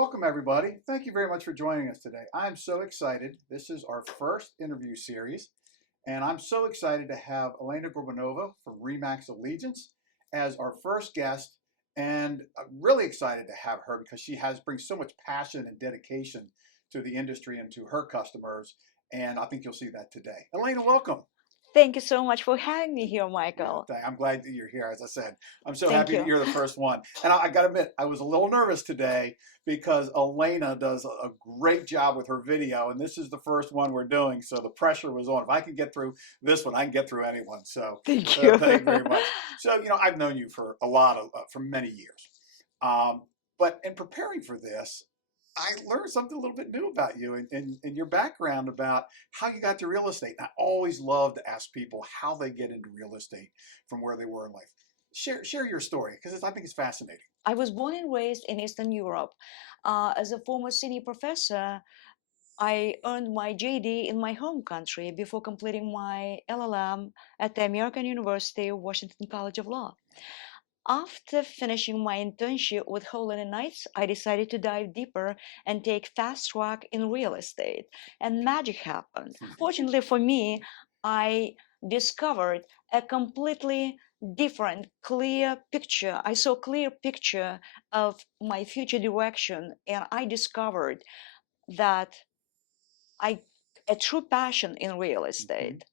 Welcome, everybody. Thank you very much for joining us today. I'm so excited. This is our first interview series, and I'm so excited to have Elena Gorbanova from Remax Allegiance as our first guest. And I'm really excited to have her because she brings so much passion and dedication to the industry and to her customers. And I think you'll see that today. Elena, welcome. Thank you so much for having me here, Yeah, Michael. I'm glad that you're here. As I said, I'm so Thank happy that you. you're the first one. And I got to admit, I was a little nervous today because Elena does a great job with her video, and this is the first one we're doing, so the pressure was on. If I can get through this one, I can get through anyone. So Thank you. thank you very much. So I've known you for for many years, but in preparing for this, I learned something a little bit new about you and your background about how you got to real estate. And I always love to ask people how they get into real estate from where they were in life. Share your story because I think it's fascinating. I was born and raised in Eastern Europe. As a former senior professor, I earned my JD in my home country before completing my LLM at the American University of Washington College of Law. After finishing my internship with Holland & Knights, I decided to dive deeper and take fast track in real estate. And magic happened. Fortunately for me, I discovered a completely different, clear picture. I saw a clear picture of my future direction, and I discovered that I a true passion in real estate.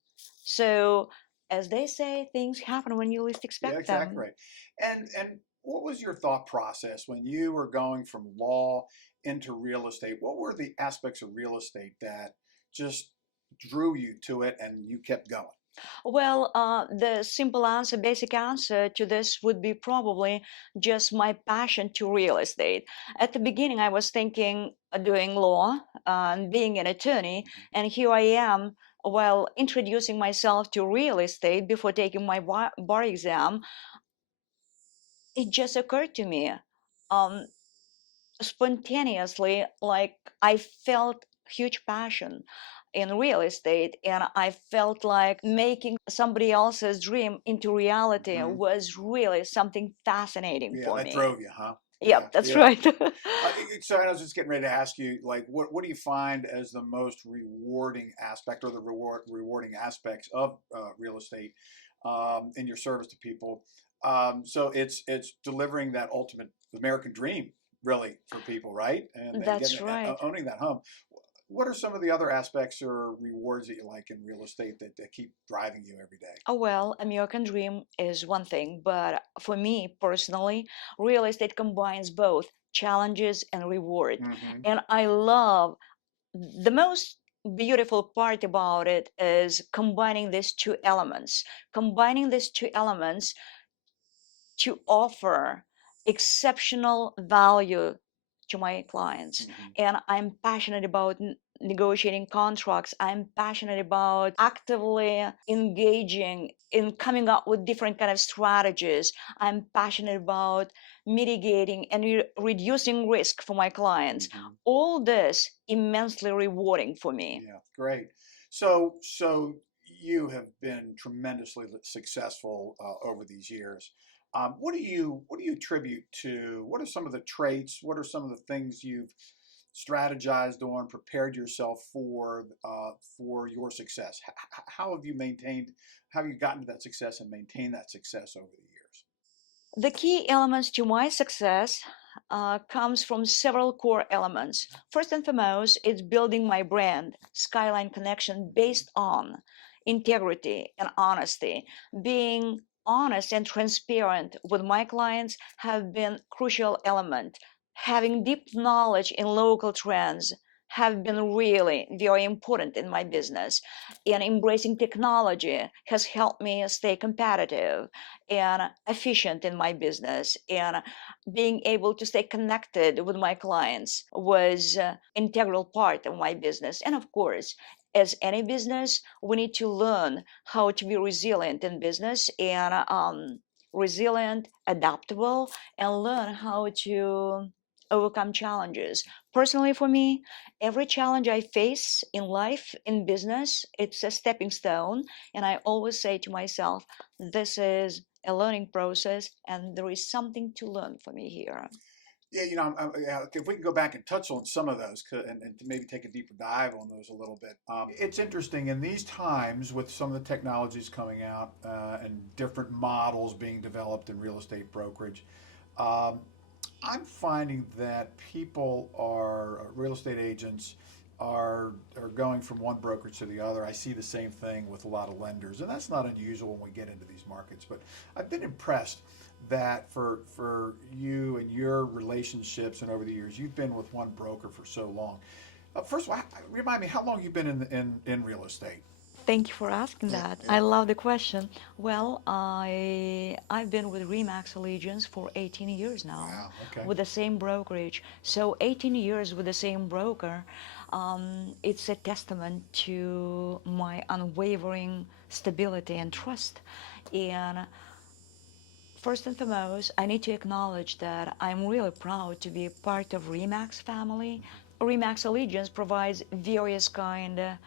So, as they say, things happen when you least Yeah, expect exactly them. right. And what was your thought process when you were going from law into real estate? What were the aspects of real estate that just drew you to it and you kept going? Well, the simple answer, basic answer to this would be probably just my passion to real estate. At the beginning, I was thinking doing law and being an attorney, and here I am, while introducing myself to real estate before taking my bar exam. It just occurred to me um, spontaneously, like I felt huge passion in real estate, and I felt like making somebody else's dream into reality Hmm. was really something fascinating Yeah, for that me. drove you, huh? Yeah, Yep, that's yeah. right. So I was just getting ready to ask you, like, what do you find as the most rewarding aspect or the rewarding aspects of real estate in your service to people? So it's delivering that ultimate American dream, really, for people, right? And That's getting right. owning that home. What are some of the other aspects or rewards that you like in real estate that keep driving you every day? Oh, well, American dream is one thing, but for me personally, real estate combines both challenges and reward. Mm-hmm. And I love the most beautiful part about it is combining these two elements to offer exceptional value to my clients. Mm-hmm. And I'm passionate about negotiating contracts. I'm passionate about actively engaging in coming up with different kind of strategies. I'm passionate about mitigating and reducing risk for my clients. Mm-hmm. All this immensely rewarding for me. Yeah, great. So you have been tremendously successful over these years. What do you attribute to? What are some of the traits? What are some of the things you've strategized on, prepared yourself for your success? How have you maintained? How have you gotten to that success and maintained that success over the years? The key elements to my success comes from several core elements. First and foremost, it's building my brand, Skyline Connection, based on integrity and honesty. Being honest and transparent with my clients have been crucial element. Having deep knowledge in local trends have been really very important in my business, and embracing technology has helped me stay competitive and efficient in my business, and being able to stay connected with my clients was integral part of my business. And of course, as any business, we need to learn how to be resilient in business, and resilient, adaptable, and learn how to overcome challenges. Personally, for me, every challenge I face in life, in business, it's a stepping stone. And I always say to myself, this is a learning process, and there is something to learn for me here. Yeah, yeah, if we can go back and touch on some of those and maybe take a deeper dive on those a little bit. It's interesting in these times with some of the technologies coming out and different models being developed in real estate brokerage. Um, I'm finding that people are real estate agents are going from one brokerage to the other. I see the same thing with a lot of lenders, and that's not unusual when we get into these markets. But I've been impressed that for you and your relationships and over the years, you've been with one broker for so long. First of all, remind me how long you've been in real estate. Thank you for asking Yeah, that. I yeah. love the question. Well, I've been with Remax Allegiance for 18 years now, Wow. Okay. with the same brokerage. So 18 years with the same broker, it's a testament to my unwavering stability and trust. And first and foremost, I need to acknowledge that I'm really proud to be part of Remax family. Remax Allegiance provides various kind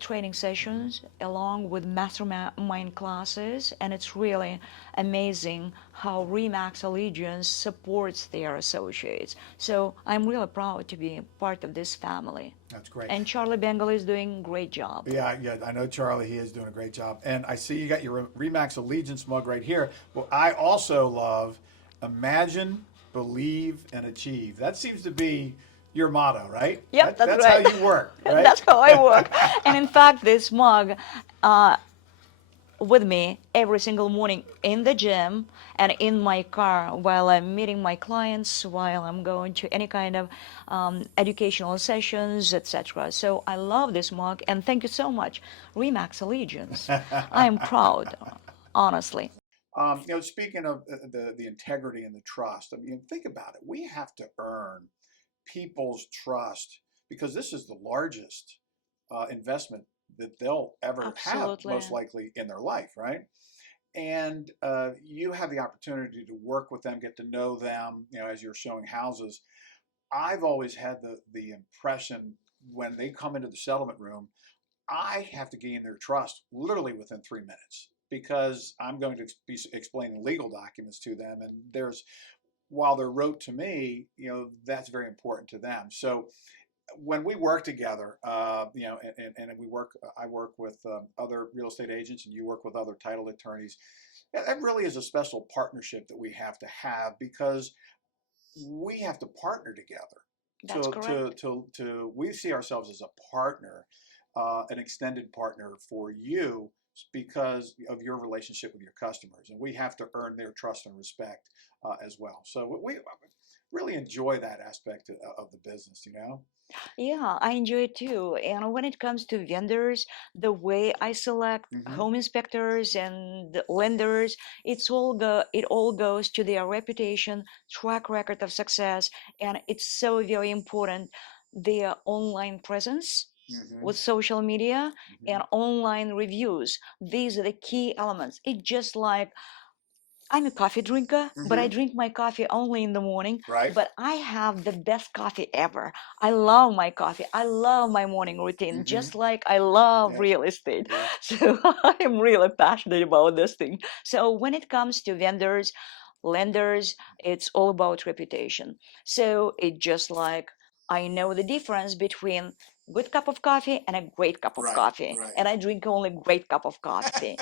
training sessions along with mastermind classes, and it's really amazing how Remax Allegiance supports their associates. So I'm really proud to be part of this family. That's great. And Charlie Bengal is doing a great job. Yeah, yeah, I know Charlie. He is doing a great job, and I see you got your Remax Allegiance mug right here. Well, I also love imagine, believe, and achieve. That seems to be your motto, right? Yep, that's That's right. how you work, right? That's how I work. And in fact, this mug with me every single morning in the gym and in my car while I'm meeting my clients, while I'm going to any kind of educational sessions, etc. So I love this mug, and thank you so much, Remax Allegiance. I am proud, honestly. Speaking of the integrity and the trust, I mean, think about it. We have to earn people's trust because this is the largest investment that they'll ever have, Absolutely. most likely in their life, right? And you have the opportunity to work with them, get to know them, as you're showing houses. I've always had the impression when they come into the settlement room, I have to gain their trust literally within 3 minutes because I'm going to be explaining legal documents to them. And while they're wrote to me, that's very important to them. So when we work together, and I work with other real estate agents, and you work with other title attorneys. That really is a special partnership that we have to have because we have to partner together. That's correct. We see ourselves as a partner, an extended partner for you because of your relationship with your customers, and we have to earn their trust and respect as well. So we really enjoy that aspect of the business. Yeah, I enjoy it too. And when it comes to vendors, the way I select Hmm. home inspectors and the lenders, it all goes to their reputation, track record of success, and it's so very important their online presence Hmm. with social media Hmm. and online reviews. These are the key elements. It's just like I'm a coffee drinker, but I Hmm. drink my coffee only in the morning. Right. But I have the best coffee ever. I love my coffee. I love my morning routine, Hmm. just like I love Yep. real estate. Yep. So I'm really passionate about this thing. So when it comes to vendors, lenders, it's all about reputation. So it just like I know the difference between good cup of coffee and a great cup of Right. coffee, Right. and I drink only great cup of coffee.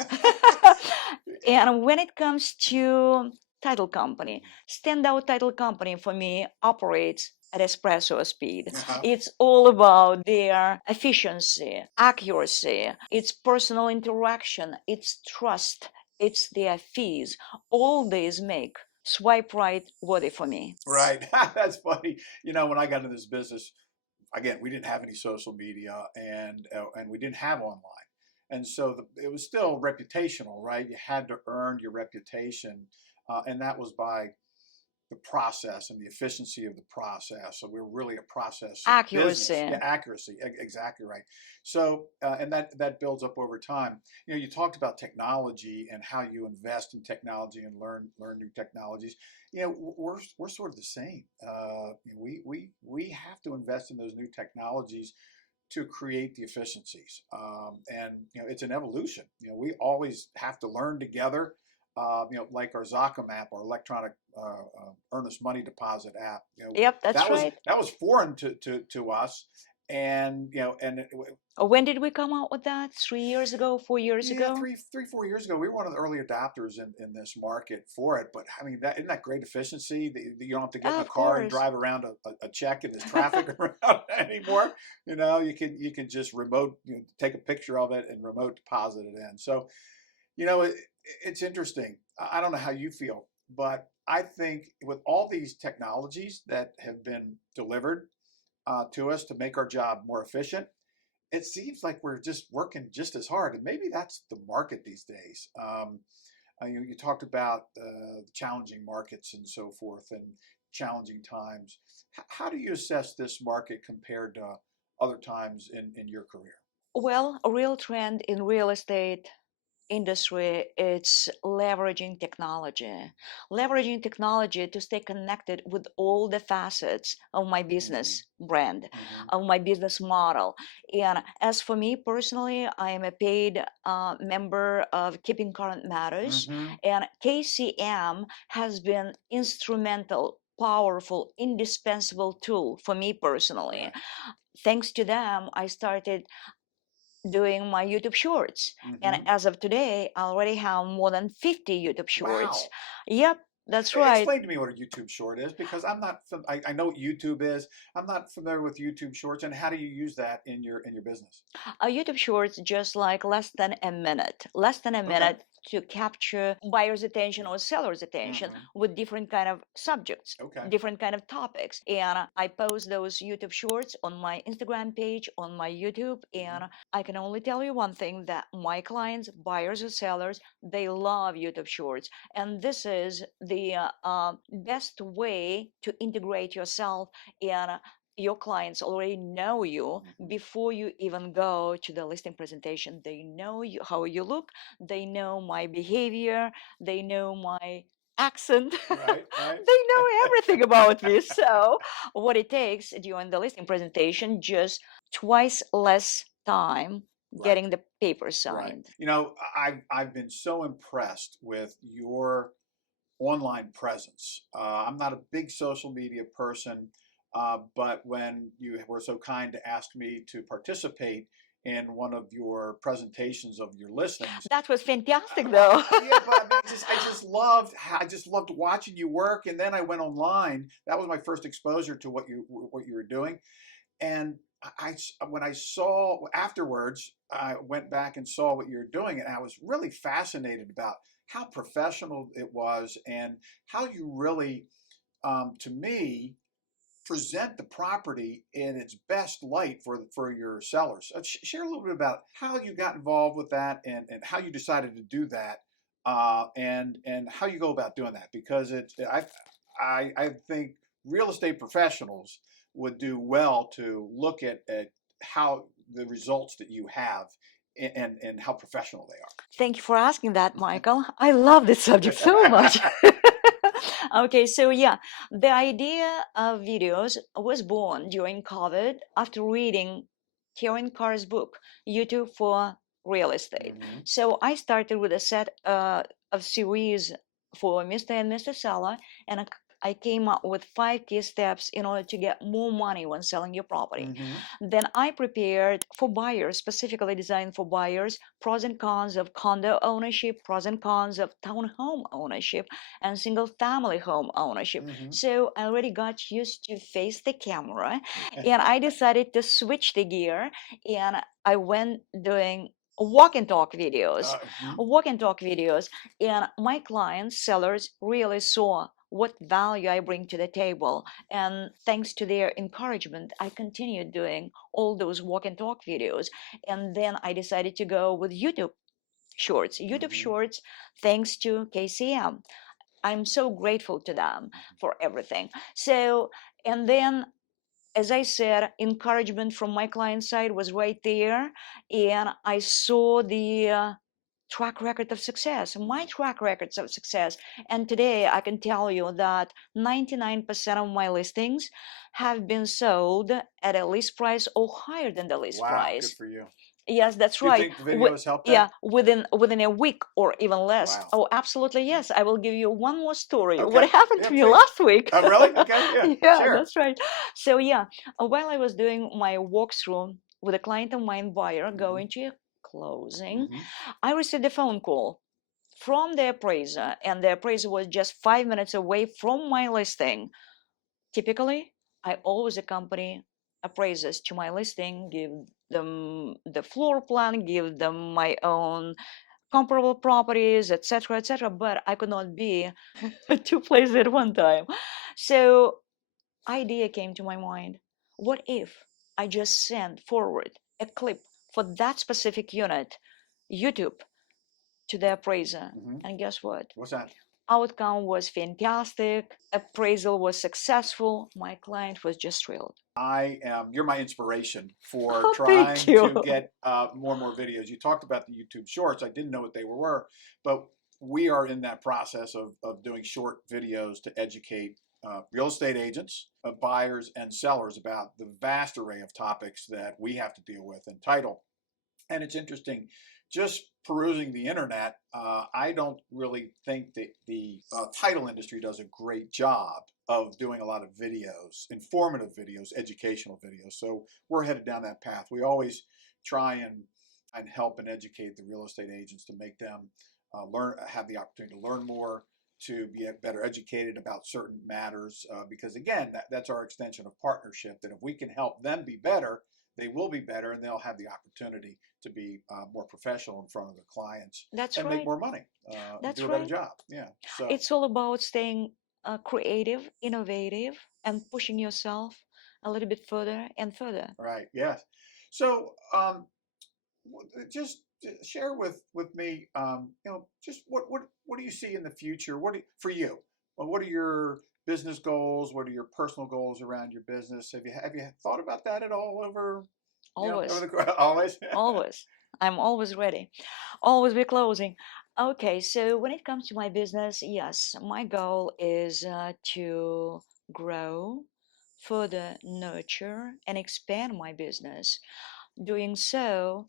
And when it comes to title company, standout title company for me operates at espresso speed. Uh-huh. It's all about their efficiency, accuracy, it's personal interaction, it's trust, it's their fees. All these make swipe right worthy for me. Right. That's funny. When I got into this business, again, we didn't have any social media and we didn't have online. And so it was still reputational, right? You had to earn your reputation. And that was by the process and the efficiency of the process. So we're really a process business. Accuracy. Yeah, accuracy. Exactly right. So and that builds up over time. You talked about technology and how you invest in technology and learn new technologies. We're sort of the same. We have to invest in those new technologies to create the efficiencies. And it's an evolution. We always have to learn together. like our Zakam app, our electronic earnest money deposit app. Yep, that's That was right. foreign to us, and When did we come out with that? 3 years ago, 4 years yeah, ago? 4 years ago, we were one of the early adopters in this market for it. But I mean, isn't that great efficiency? You don't have to get in a Of car and course. drive around a check and there's traffic around anymore. You can just remote, take a picture of it and remote deposit it in. So, it's interesting. I don't know how you feel, but I think with all these technologies that have been delivered to us to make our job more efficient, it seems like we're just working just as hard, and maybe that's the market these days. You talked about the challenging markets and so forth, and challenging times. How do you assess this market compared to other times in your career? Well, a real trend in real estate industry, it's leveraging technology to stay connected with all the facets of my Hmm. business brand, Hmm. of my business model. And as for me personally, I am a paid member of Keeping Current Matters, Hmm. and KCM has been instrumental, powerful, indispensable tool for me personally. Right. Thanks to them, I started doing my YouTube shorts. And Hmm. as of today, I already have more than 50 YouTube shorts. Wow. Yep, that's right. Explain to me what a YouTube short is, because I'm not. I know what YouTube is. I'm not familiar with YouTube Shorts, and how do you use that in your business? YouTube shorts just like less than a Okay. minute to capture buyer's attention or seller's attention Hmm. with different kind of subjects, Okay. different kind of topics. And I post those YouTube shorts on my Instagram page, on my YouTube. And Hmm. I can only tell you one thing, that my clients, buyers or sellers, they love YouTube shorts. And this is the best way to integrate yourself, and your clients already know you Hmm. before you even go to the listing presentation. They know you, how you look, they know my behavior, they know my accent, Right. Right. they know everything about me. So what it takes during the listing presentation, just twice less time Right. getting the paper Right. signed. I've been so impressed with your online presence. I'm not a big social media person, but when you were so kind to ask me to participate in one of your presentations of your listings, That was fantastic well, though. yeah, but I mean, I just loved watching you work, and then I went online. That was my first exposure to what you were doing, and when I saw afterwards, I went back and saw what you're doing, and I was really fascinated about how professional it was and how you really, to me, present the property in its best light for your sellers. Share a little bit about how you got involved with that, and how you decided to do that, and how you go about doing that, because I think real estate professionals would do well to look at how the results that you have, and how professional they Thank you for asking that, Michael. I love this subject so are. much. Okay, so yeah, the idea of videos was born during COVID after reading Karen Carr's book, YouTube for Real Estate. Hmm. So I started with a set of series for Mr. and Mr. Seller, and I came up with 5 key steps in order to get more money when selling your property. Hmm. Then I prepared for buyers, specifically designed for buyers, pros and cons of condo ownership, pros and cons of townhome ownership, and single family home ownership. Hmm. So I already got used to face the camera, and I decided to switch the gear, and I went doing walk and talk videos, Mhm. and my clients, sellers, really saw what value I bring to the table. And thanks to their encouragement, I continued doing all those walk and talk videos. And then I decided to go with YouTube Shorts. YouTube Mhm. Shorts, thanks to KCM. I'm so grateful to them for everything. So, and then, as I said, encouragement from my client side was right there. And I saw the track record of success, my track records of success. And today I can tell you that 99% of my listings have been sold at a list price or higher than the list Wow, good price. for you. Yes, that's Do you right. think the video has helped Yeah, that? within a week or even less. Wow. Oh, absolutely yes. I will give you one more story. What Okay. happened Yeah, to me please. last week? Oh, really? Okay. Yeah. Yeah, Sure. that's right. So yeah, while I was doing my walkthrough with a client of mine buyer going to a closing, Mhm. I received a phone call from the appraiser, and the appraiser was just 5 minutes away from my listing. Typically, I always accompany appraisers to my listing, give them the floor plan, give them my own comparable properties, etc., etc. But I could not be at two places at one time. So, idea came to my mind. What if I just send forward a clip for that specific unit, YouTube, to the appraiser? Mhm. And guess what? What's that? Outcome was fantastic. Appraisal was successful. My client was just thrilled. You're my inspiration for Oh, thank trying you. to get more and more videos. You talked about the YouTube shorts. I didn't know what they were, but we are in that process of doing short videos to educate real estate agents, buyers, and sellers about the vast array of topics that we have to deal with in title. And it's interesting, just perusing the internet, I don't really think that the title industry does a great job of doing a lot of videos, informative videos, educational videos. So we're headed down that path. We always try and help and educate the real estate agents to make them have the opportunity to learn more, to be better educated about certain matters. Because again, that's our extension of partnership. That if we can help them be better, they will be better, and they'll have the opportunity to be more professional in front of their clients That's and make right. more money, and do That's a better right. job. Yeah. So It's all about staying creative, innovative, and pushing yourself a little bit further and further. right. Yes. So just share with me, just what do you see in the future? For you? Well, what are your business goals? What are your personal goals around your business? Have you thought about that at all over over Always, the always? always. I'm always ready. Always be closing. Okay, so when it comes to my business, yes, my goal is to grow, further nurture, and expand my business. Doing so,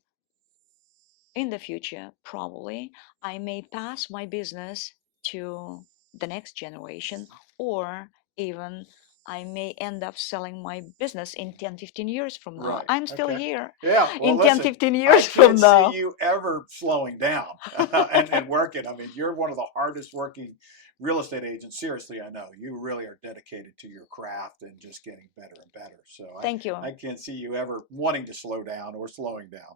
in the future, probably, I may pass my business to the next generation, or even I may end up selling my business in 10, 15 years from now. Right. I'm still Okay. here Yeah. Well, in 10, listen, 15 I years from can't see now. you ever slowing down and working. I mean, you're one of the hardest working real estate agents. Seriously, I know you really are dedicated to your craft and just getting better and better. So Thank you. I can't see you ever wanting to slow down or slowing down.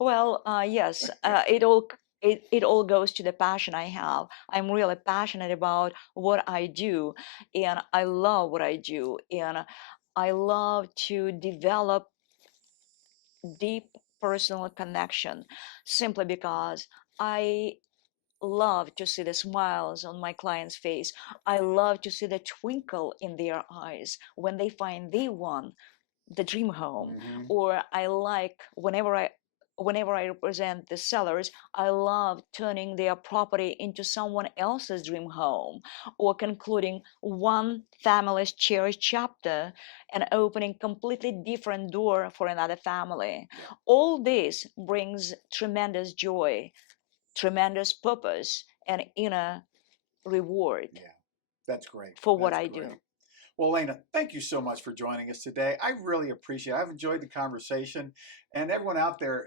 Well, yes, it all goes to the passion I have. I'm really passionate about what I do, and I love what I do, and I love to develop deep personal connection simply because I love to see the smiles on my client's face. I love to see the twinkle in their eyes when they find they won the dream home. Hmm. Or I like whenever I represent the sellers, I love turning their property into someone else's dream home, or concluding one family's cherished chapter and opening completely different door for another family. Yeah. All this brings tremendous joy, tremendous purpose, and inner reward Yeah. That's great. for what That's I great. do. Well, Elena, thank you so much for joining us today. I really appreciate it. I've enjoyed the conversation. And everyone out there,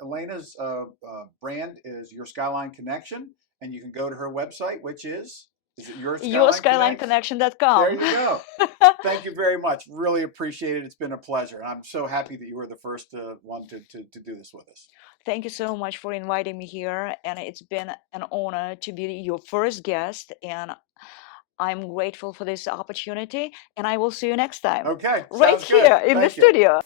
Elena's brand is Your Skyline Connection. And you can go to her website, which is it Your Skyline Connect? There YourSkylineConnection.com. you go. Thank you very much. Really appreciate it. It's been a pleasure. I'm so happy that you were the first one to do this with us. Thank you so much for inviting me here, and it's been an honor to be your first guest, and I'm grateful for this opportunity, and I will see you next time Okay, right sounds good. here in the Thank you. studio.